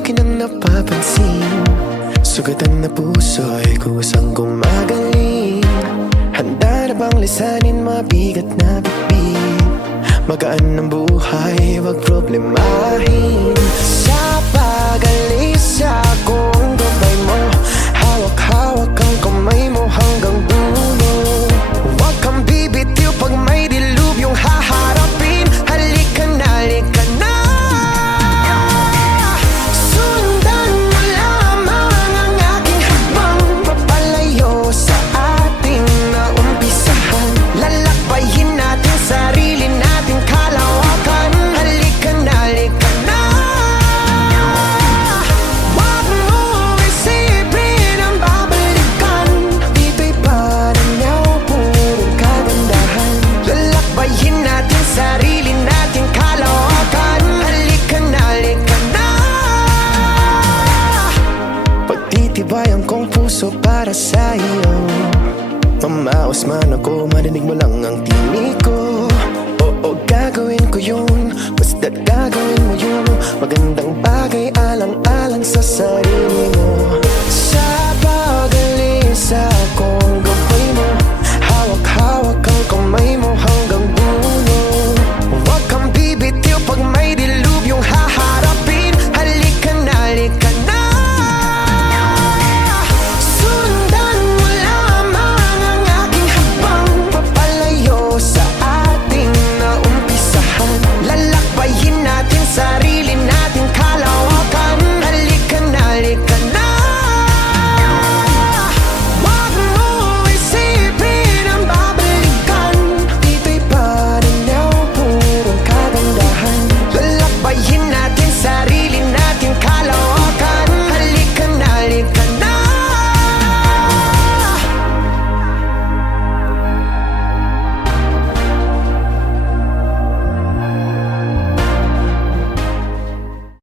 akin ang napapansin. Sugatan na puso'y kusang gumagaling. Handa na bang lisanin mabigat na bibig? Magaan ang buhay, wag problemahin. Sa pag-alis akong gabay mo, hawak-hawak ang kamay mo hanggang dulo. Huwag kang bibitiw pag may dilubyong haharapin. Halika na, halika na. Sundan mo lamang ang aking habang papalayo sa ating naumpisahan. Lalakbayin natin sarili natin kalawakan. Halika na, halika na. Huwag mo isipin ang babalikan. Dito'y paranaw, purong kagandahan. Lalakbayin natin sarili natin kalawakan. Halika na, halika na. Pagtitibayan kong puso para sa iyo. Mamaos man ako, marinig mo lang ang tinig ko. Oo, gagawin ko yun, basta't gagawin mo yun. Magandang bagay alang-alang sa sarili mo. Sa